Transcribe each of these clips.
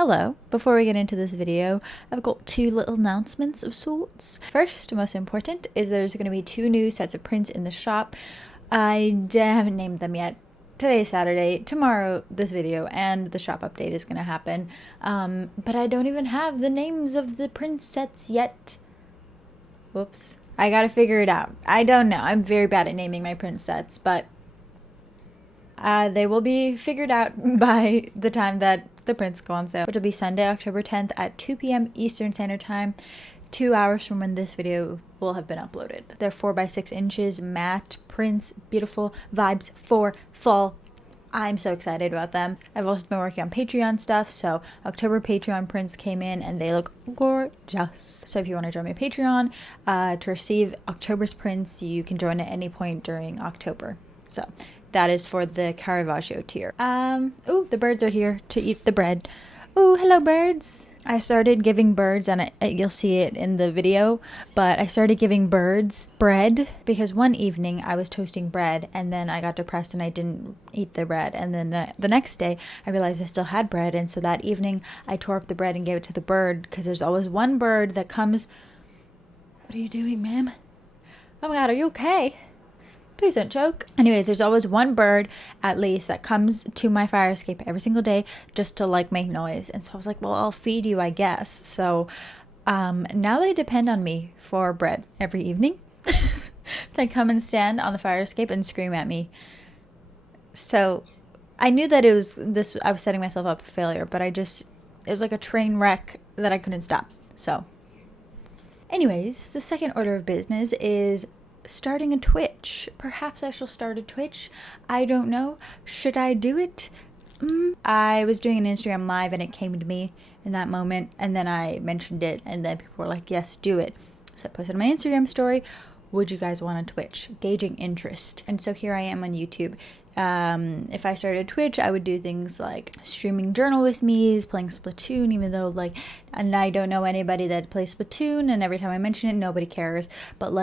Hello, before we get into this video, I've got two little announcements of sorts. First, most important, is there's going to be two new sets of prints in the shop. I haven't named them yet. Today's Saturday, tomorrow this video and the shop update is going to happen, but I don't even have the names of the print sets yet. Whoops. I gotta figure it out. I don't know. I'm very bad at naming my print sets, but they will be figured out by the time that the prints go on sale, which will be Sunday, October 10th at 2 p.m. Eastern Standard Time, 2 hours from when this video will have been uploaded. They're 4x6 inches, matte prints, beautiful vibes for fall. I'm so excited about them. I've also been working on Patreon stuff, so October Patreon prints came in and they look gorgeous. So if you want to join my Patreon to receive October's prints, you can join at any point during October. So that is for the Caravaggio tier. Oh, the birds are here to eat the bread. Oh, hello birds. I started giving birds, and you'll see it in the video, but I started giving birds bread because one evening I was toasting bread and then I got depressed and I didn't eat the bread. And then the next day I realized I still had bread, and so that evening I tore up the bread and gave it to the bird because there's always one bird that comes. What are you doing, ma'am? Oh my god, are you okay? Please don't choke. Anyways, there's always one bird, at least, that comes to my fire escape every single day just to, like, make noise. And so I was like, well, I'll feed you, I guess. So now they depend on me for bread every evening. They come and stand on the fire escape and scream at me. So I knew that I was setting myself up for failure, but it was like a train wreck that I couldn't stop. So anyways, the second order of business is starting a Twitch. Perhaps I shall start a Twitch. I don't know. Should I do it? I was doing an Instagram live and it came to me in that moment, and then I mentioned it and then people were like, yes, do it. So I posted on my Instagram story, would you guys want a Twitch? Gauging interest. And so here I am on YouTube. If I started Twitch, I would do things like streaming journal with me's, playing Splatoon, even though and I don't know anybody that plays Splatoon, and every time I mention it, nobody cares. But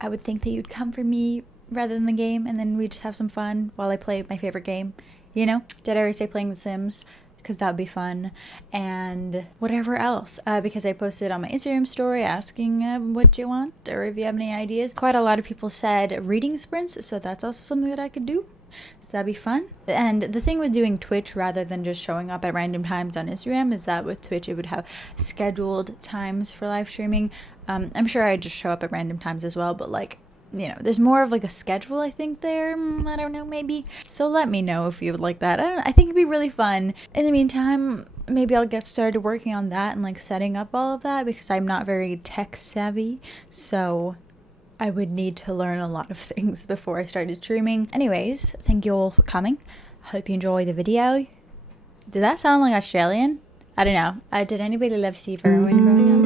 I would think that you'd come for me rather than the game, and then we just have some fun while I play my favorite game, you know? Did I already say playing The Sims? Because that would be fun. And whatever else. Because I posted on my Instagram story asking what you want, or if you have any ideas. Quite a lot of people said reading sprints, so that's also something that I could do. So that'd be fun. And the thing with doing Twitch rather than just showing up at random times on Instagram is that with Twitch it would have scheduled times for live streaming. I'm sure I'd just show up at random times as well, but there's more of a schedule, I think, there. I don't know, maybe. So let me know if you would like that. I think it'd be really fun. In the meantime, maybe I'll get started working on that and setting up all of that, because I'm not very tech savvy. So I would need to learn a lot of things before I started streaming. Anyways, thank you all for coming. Hope you enjoy the video. Did that sound like Australian? I don't know. Did anybody love Seafarer when growing up?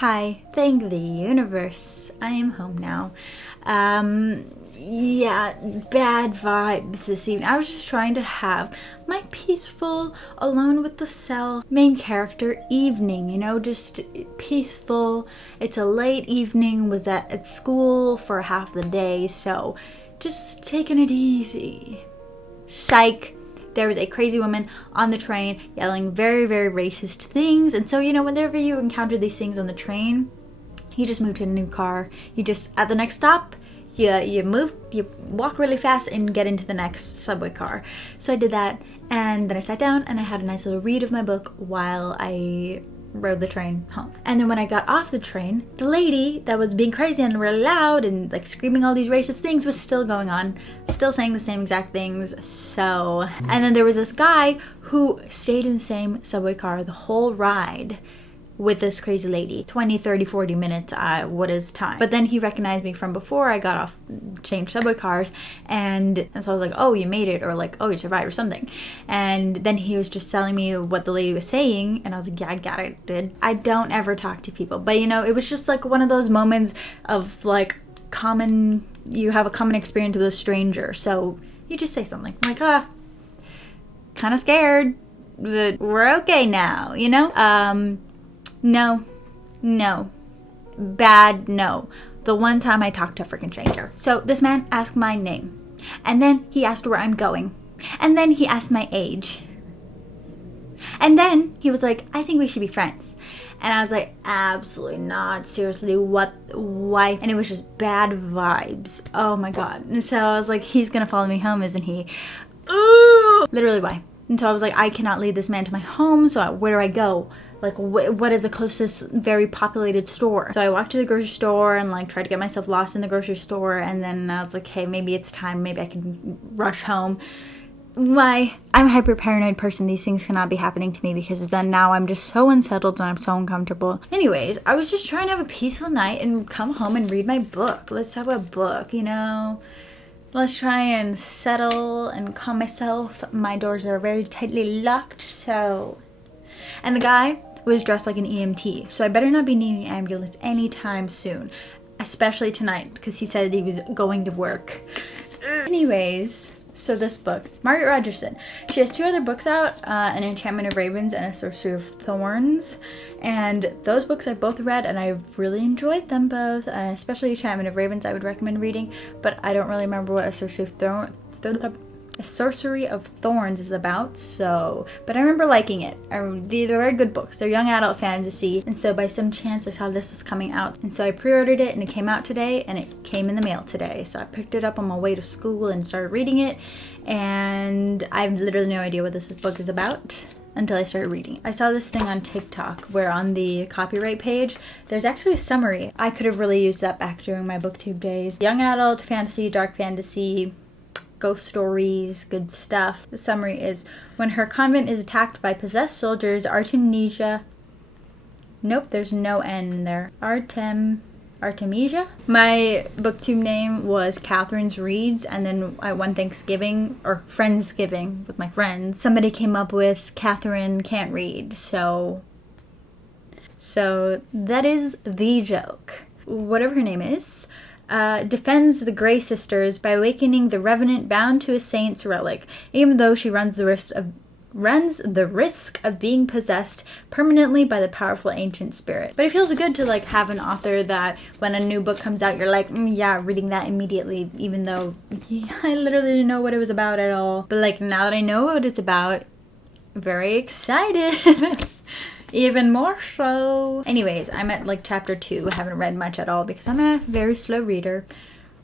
Hi, thank the universe. I am home now. Yeah, bad vibes this evening. I was just trying to have my peaceful, alone with the cell, main character evening, you know, just peaceful. It's a late evening, was at school for half the day, so just taking it easy. Psych. There was a crazy woman on the train yelling very, very racist things. And so, you know, whenever you encounter these things on the train, you just move to a new car. You just, at the next stop, you move, you walk really fast and get into the next subway car. So I did that, and then I sat down and I had a nice little read of my book while I rode the train home. And then when I got off the train, the lady that was being crazy and really loud and like screaming all these racist things was still going on, still saying the same exact things. So, and then there was this guy who stayed in the same subway car the whole ride with this crazy lady. 20, 30, 40 minutes, what is time? But then he recognized me from before I got off, changed subway cars, and so I was like, oh, you made it, or like, oh, you survived, or something. And then he was just telling me what the lady was saying, and I was like, yeah, I got it, dude. I don't ever talk to people, but you know, it was just like one of those moments of like you have a common experience with a stranger, so you just say something like, kind of scared, but we're okay now, you know? No. Bad no. The one time I talked to a freaking stranger. So this man asked my name. And then he asked where I'm going. And then he asked my age. And then he was like, I think we should be friends. And I was like, absolutely not. Seriously, what? Why? And it was just bad vibes. Oh my god. And so I was like, he's gonna follow me home, isn't he? Ooh! Literally, why? And so I was like, I cannot lead this man to my home, so where do I go? Like, what is the closest very populated store? So I walked to the grocery store and like tried to get myself lost in the grocery store, and then I was like, hey, maybe it's time, maybe I can rush home. I'm a hyper paranoid person. These things cannot be happening to me because then now I'm just so unsettled and I'm so uncomfortable. Anyways, I was just trying to have a peaceful night and come home and read my book. Let's talk about a book, you know? Let's try and settle and calm myself. My doors are very tightly locked, so... And the guy was dressed like an EMT, so I better not be needing an ambulance anytime soon, especially tonight, because he said he was going to work. Anyways, so this book, Margaret Rogerson, she has 2 other books out, An Enchantment of Ravens and A Sorcery of Thorns, and those books I both read and I really enjoyed them both, especially Enchantment of Ravens I would recommend reading, but I don't really remember what A Sorcery of Thorns is about, so, but I remember liking it. They're very good books. They're young adult fantasy, and so by some chance I saw this was coming out, and so I pre-ordered it, and it came out today, and it came in the mail today, so I picked it up on my way to school and started reading it, and I have literally no idea what this book is about until I started reading it. I saw this thing on TikTok where on the copyright page there's actually a summary. I could have really used that back during my booktube days. Young adult fantasy, dark fantasy, ghost stories, good stuff. The summary is, when her convent is attacked by possessed soldiers, Artemisia... Nope, there's no N in there. Artemisia? My booktube name was Catherine's Reads, and then one Thanksgiving, or Friendsgiving with my friends, somebody came up with Katherine Can't Read, so that is the joke. Whatever her name is, defends the Grey Sisters by awakening the revenant bound to a saint's relic, even though she runs the risk of being possessed permanently by the powerful ancient spirit. But it feels good to like have an author that when a new book comes out, you're like, yeah, reading that immediately, even though I literally didn't know what it was about at all. But like now that I know what it's about, very excited. Even more so. Anyways, I'm at like chapter 2. I haven't read much at all because I'm a very slow reader.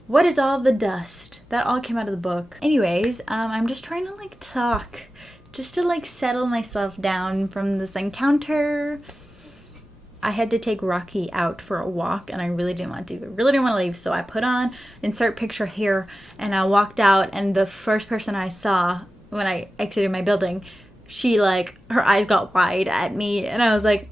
What is all the dust? That all came out of the book. Anyways, I'm just trying to like talk. Just to like settle myself down from this encounter. I had to take Rocky out for a walk and I really didn't want to. I really didn't want to leave. So I put on insert picture here and I walked out, and the first person I saw when I exited my building, she like, her eyes got wide at me and I was like,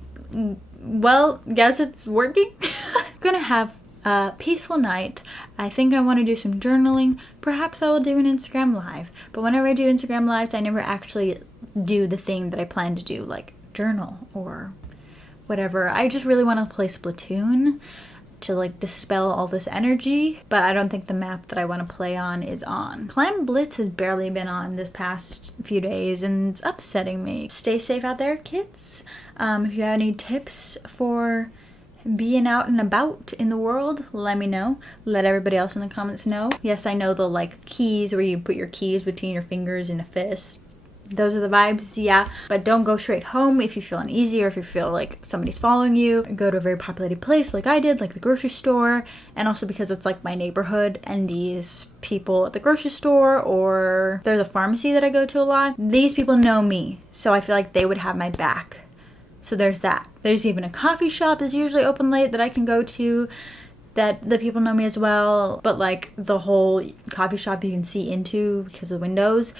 well, guess it's working. I'm gonna have a peaceful night. I think I want to do some journaling. Perhaps I will do an Instagram live. But whenever I do Instagram lives, I never actually do the thing that I plan to do, like journal or whatever. I just really want to play Splatoon to like dispel all this energy, but I don't think the map that I want to play on is on. Clam Blitz has barely been on this past few days and it's upsetting me. Stay safe out there, kids. If you have any tips for being out and about in the world, let me know. Let everybody else in the comments know. Yes, I know the like keys where you put your keys between your fingers in a fist. Those are the vibes, yeah. But don't go straight home if you feel uneasy or if you feel like somebody's following you. Go to a very populated place like I did, like the grocery store. And also because it's like my neighborhood and these people at the grocery store, or there's a pharmacy that I go to a lot. These people know me, so I feel like they would have my back. So there's that. There's even a coffee shop that's usually open late that I can go to, that the people know me as well, but like the whole coffee shop you can see into because of the windows.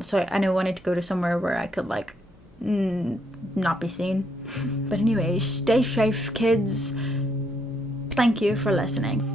So I wanted to go to somewhere where I could like not be seen. But anyway, stay safe, kids. Thank you for listening.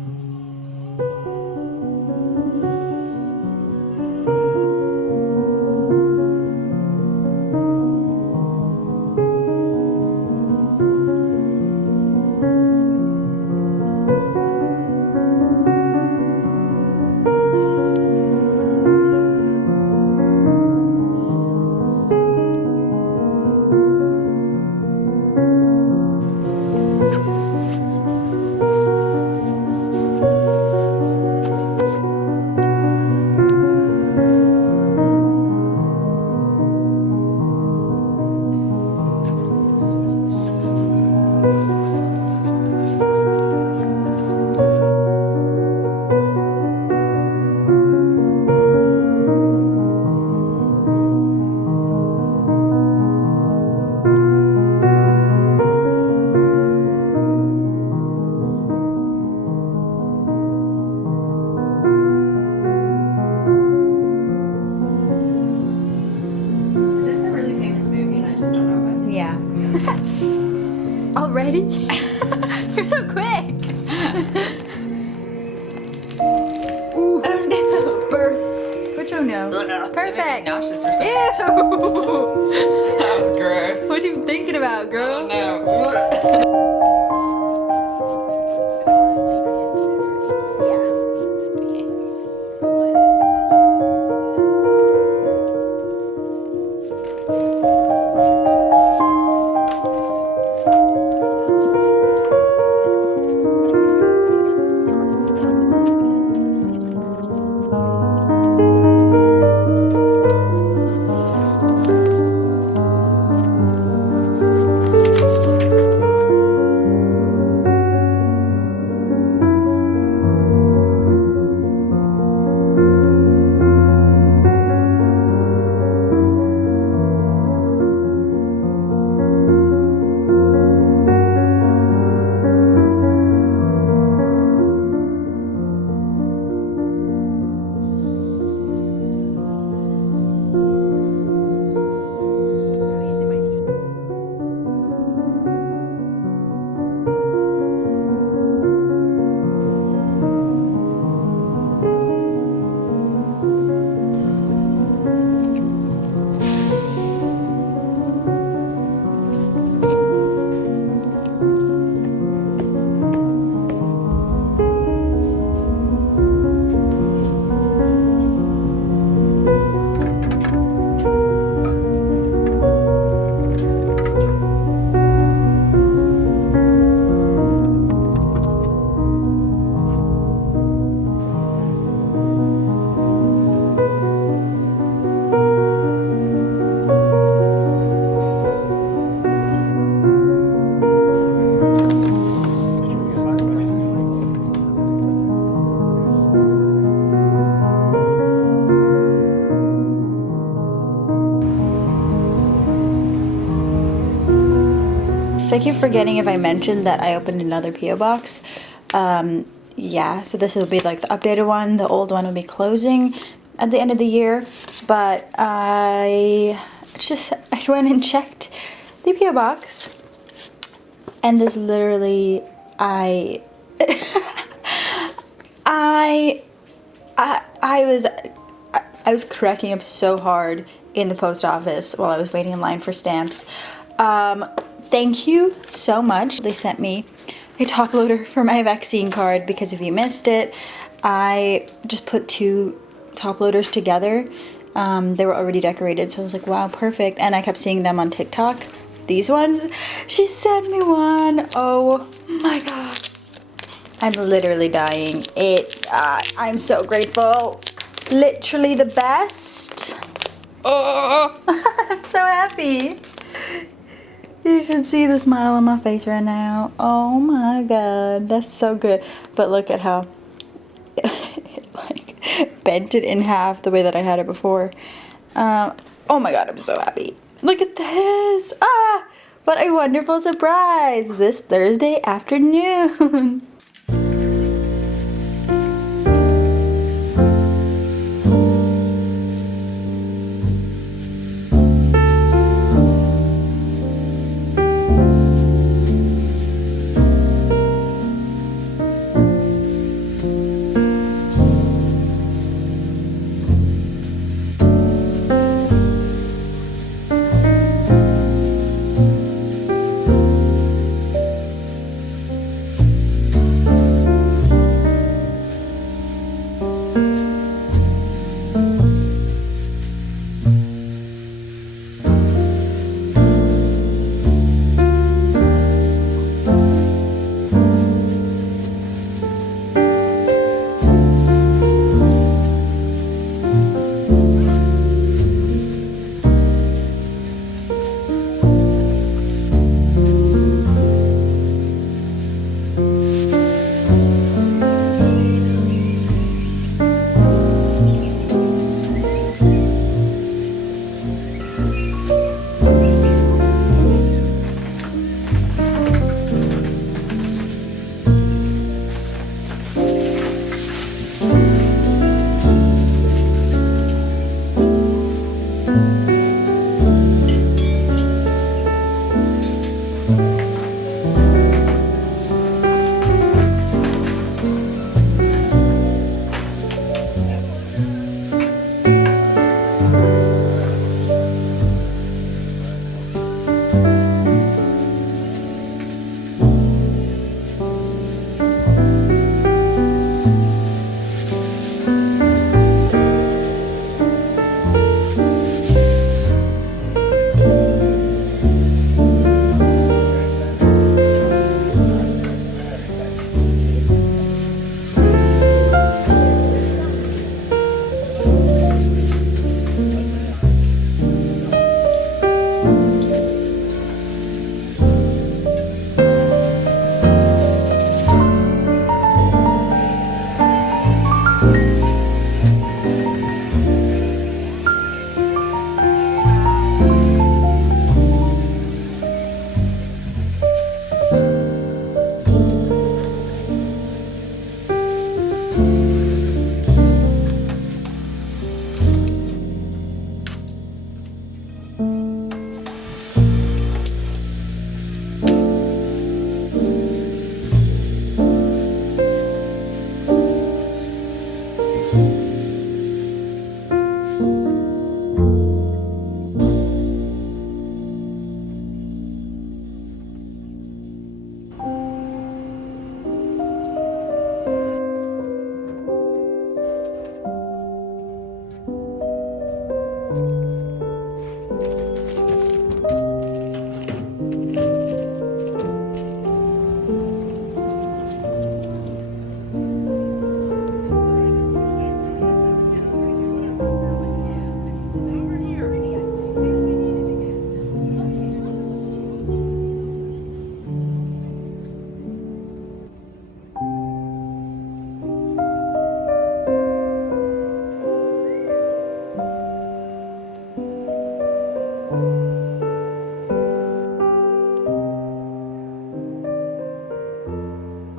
Already? You're so quick! Ooh. Oh no! Birth. Which oh no? Oh, no. Perfect! Nauseous or something. Ew! That was gross. What you thinking about, girl? Oh no. So I keep forgetting if I mentioned that I opened another P.O. box. Yeah, so this will be like the updated one. The old one will be closing at the end of the year. But I went and checked the P.O. box. And this literally, I was cracking up so hard in the post office while I was waiting in line for stamps. thank you so much. They sent me a top loader for my vaccine card because if you missed it, I just put 2 top loaders together. They were already decorated, so I was like, wow, perfect. And I kept seeing them on TikTok. These ones, she sent me one. Oh my god, I'm literally dying. I'm so grateful. Literally the best. Oh, I'm so happy. You should see the smile on my face right now. Oh my god, that's so good. But look at how it like bent it in half the way that I had it before. Oh my god, I'm so happy. Look at this. Ah, what a wonderful surprise this Thursday afternoon.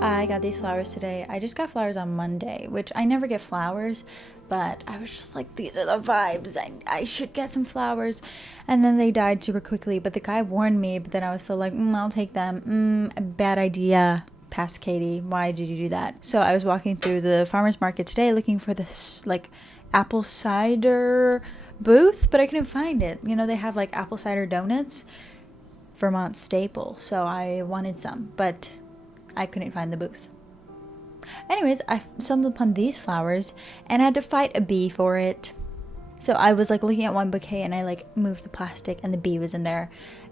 I got these flowers today. I just got flowers on Monday, which I never get flowers, but I was just like, these are the vibes. I should get some flowers. And then they died super quickly, but the guy warned me, but then I was still like, I'll take them. Bad idea. Past Katie. Why did you do that? So I was walking through the farmer's market today looking for this like apple cider booth, but I couldn't find it. You know, they have like apple cider donuts. Vermont staple, so I wanted some, but I couldn't find the booth. Anyways, I stumbled upon these flowers and I had to fight a bee for it. So I was like looking at one bouquet and I like moved the plastic and the bee was in there.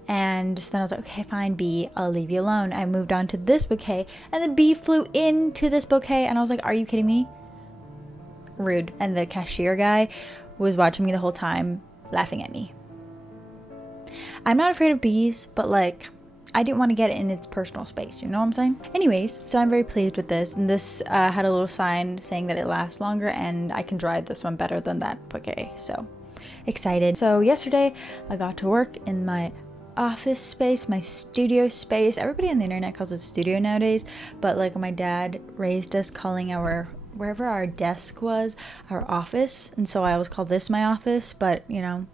And so then I was like, okay, fine, bee, I'll leave you alone. I moved on to this bouquet and the bee flew into this bouquet and I was like, are you kidding me? Rude. And the cashier guy was watching me the whole time, laughing at me. I'm not afraid of bees, but like, I didn't want to get it in its personal space, you know what I'm saying? Anyways, so I'm very pleased with this, and this had a little sign saying that it lasts longer and I can dry this one better than that bouquet, so excited. So yesterday I got to work in my office space, my studio space. Everybody on the internet calls it studio nowadays, but like my dad raised us calling our wherever our desk was our office, and so I always call this my office, but you know,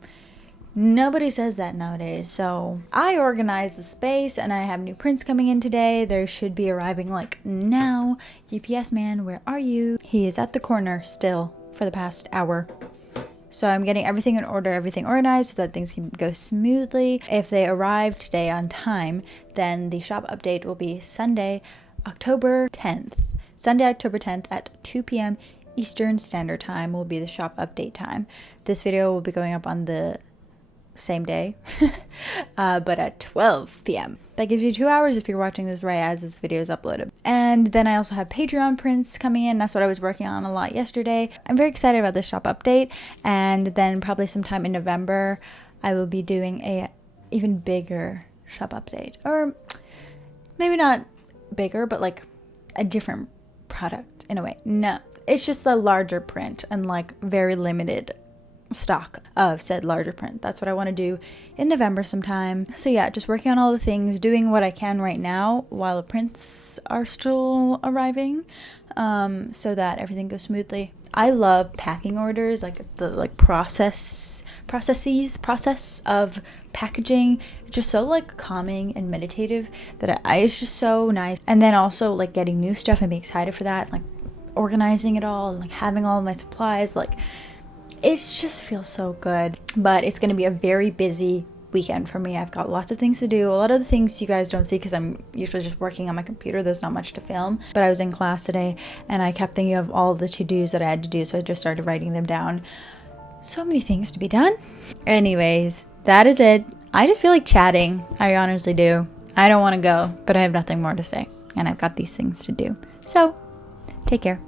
nobody says that nowadays. So I organized the space and I have new prints coming in today. There should be arriving like now. UPS man, where are you? He is at the corner still for the past hour. So I'm getting everything in order, everything organized so that things can go smoothly. If they arrive today on time, then the shop update will be Sunday, October 10th. Sunday, October 10th at 2 p.m. Eastern Standard Time will be the shop update time. This video will be going up on the same day, but at 12 p.m. That gives you 2 hours if you're watching this right as this video is uploaded. And then I also have Patreon prints coming in. That's what I was working on a lot yesterday. I'm very excited about this shop update, and then probably sometime in November I will be doing a even bigger shop update, or maybe not bigger, but like a different product in a way. No, it's just a larger print and like very limited stock of said larger print. That's what I want to do in November sometime. So yeah, just working on all the things, doing what I can right now while the prints are still arriving, so that everything goes smoothly. I love packing orders, like the process of packaging. It's just so like calming and meditative that it's just so nice. And then also like getting new stuff and being excited for that, like organizing it all and like having all of my supplies, like it just feels so good. But it's going to be a very busy weekend for me. I've got lots of things to do. A lot of the things you guys don't see because I'm usually just working on my computer. There's not much to film. But I was in class today and I kept thinking of all of the to-dos that I had to do, so I just started writing them down. So many things to be done. Anyways, that is it. I just feel like chatting. I honestly do. I don't want to go, but I have nothing more to say. And I've got these things to do. So, take care.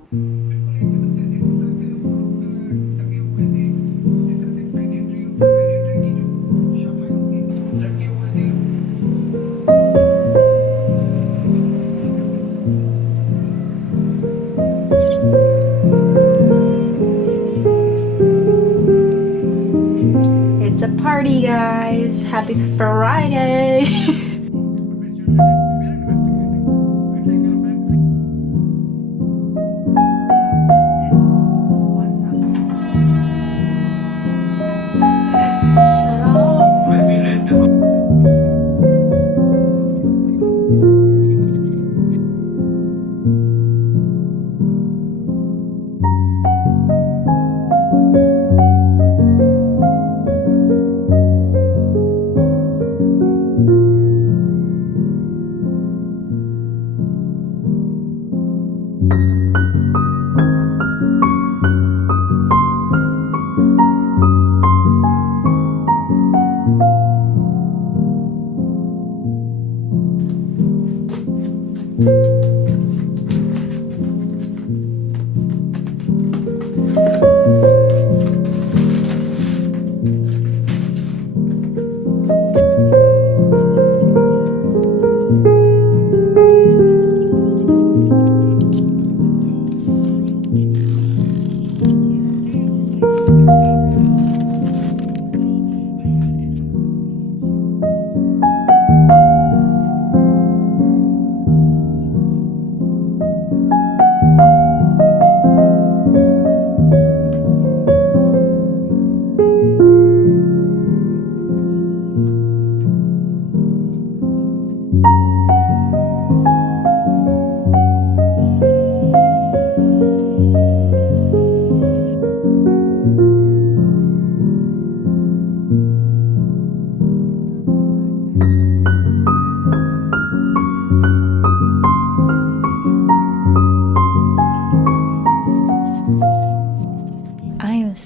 It's a party, guys. Happy Friday.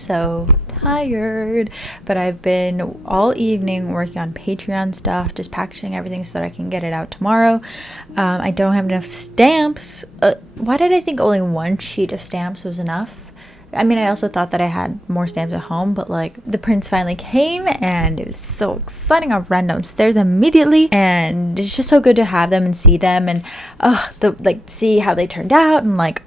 so tired, but I've been all evening working on Patreon stuff, just packaging everything so that I can get it out tomorrow. I don't have enough stamps. Why did I think only one sheet of stamps was enough? I mean, I also thought that I had more stamps at home, but like the prints finally came and it was so exciting. I ran downstairs immediately and it's just so good to have them and see them and see how they turned out and like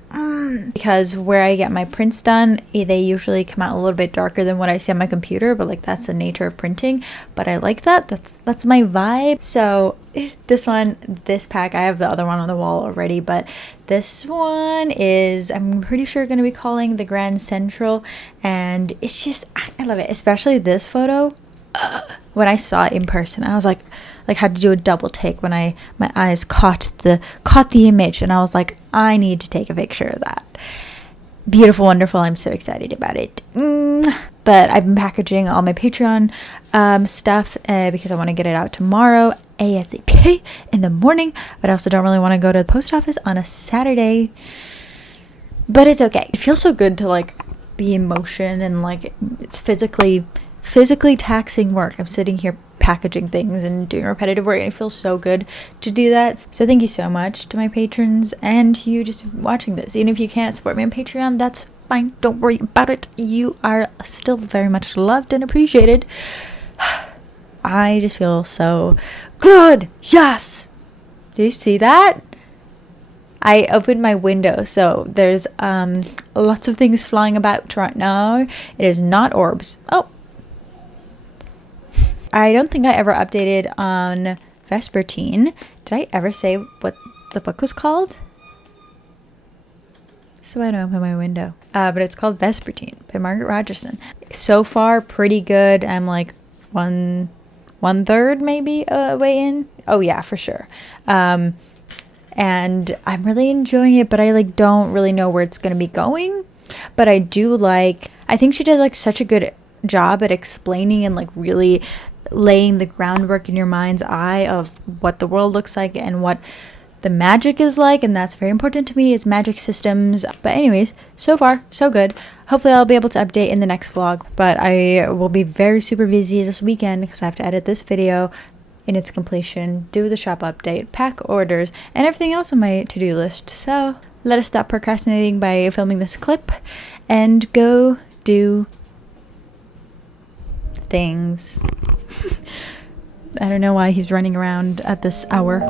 because where I get my prints done, they usually come out a little bit darker than what I see on my computer, but like that's the nature of printing. But I like that. That's my vibe. So this pack, I have the other one on the wall already, but this one is, I'm pretty sure, going to be calling the Grand Central, and it's just, I love it, especially this photo. When I saw it in person, I was like had to do a double take when my eyes caught the image, and I was like, I need to take a picture of that. Beautiful, wonderful. I'm so excited about it. But I've been packaging all my Patreon stuff because I want to get it out tomorrow ASAP in the morning, but I also don't really want to go to the post office on a Saturday, but it's okay. It feels so good to like be in motion, and like it's physically taxing work. I'm sitting here packaging things and doing repetitive work, and it feels so good to do that. So thank you so much to my patrons and to you just watching this. Even if you can't support me on Patreon, that's fine. Don't worry about it. You are still very much loved and appreciated. I just feel so good. Yes. Do you see that? I opened my window, so there's lots of things flying about right now. It is not orbs. Oh, I don't think I ever updated on Vespertine. Did I ever say what the book was called? So I don't open my window. But it's called Vespertine by Margaret Rogerson. So far, pretty good. I'm like one third maybe way in. Oh yeah, for sure. And I'm really enjoying it, but I like don't really know where it's gonna be going. But I think she does like such a good job at explaining and like really laying the groundwork in your mind's eye of what the world looks like and what the magic is like, and that's very important to me, is magic systems. But anyways, so far so good. Hopefully I'll be able to update in the next vlog, but I will be very super busy this weekend because I have to edit this video in its completion, do the shop update, pack orders, and everything else on my to-do list. So let us stop procrastinating by filming this clip and go do things. I don't know why he's running around at this hour.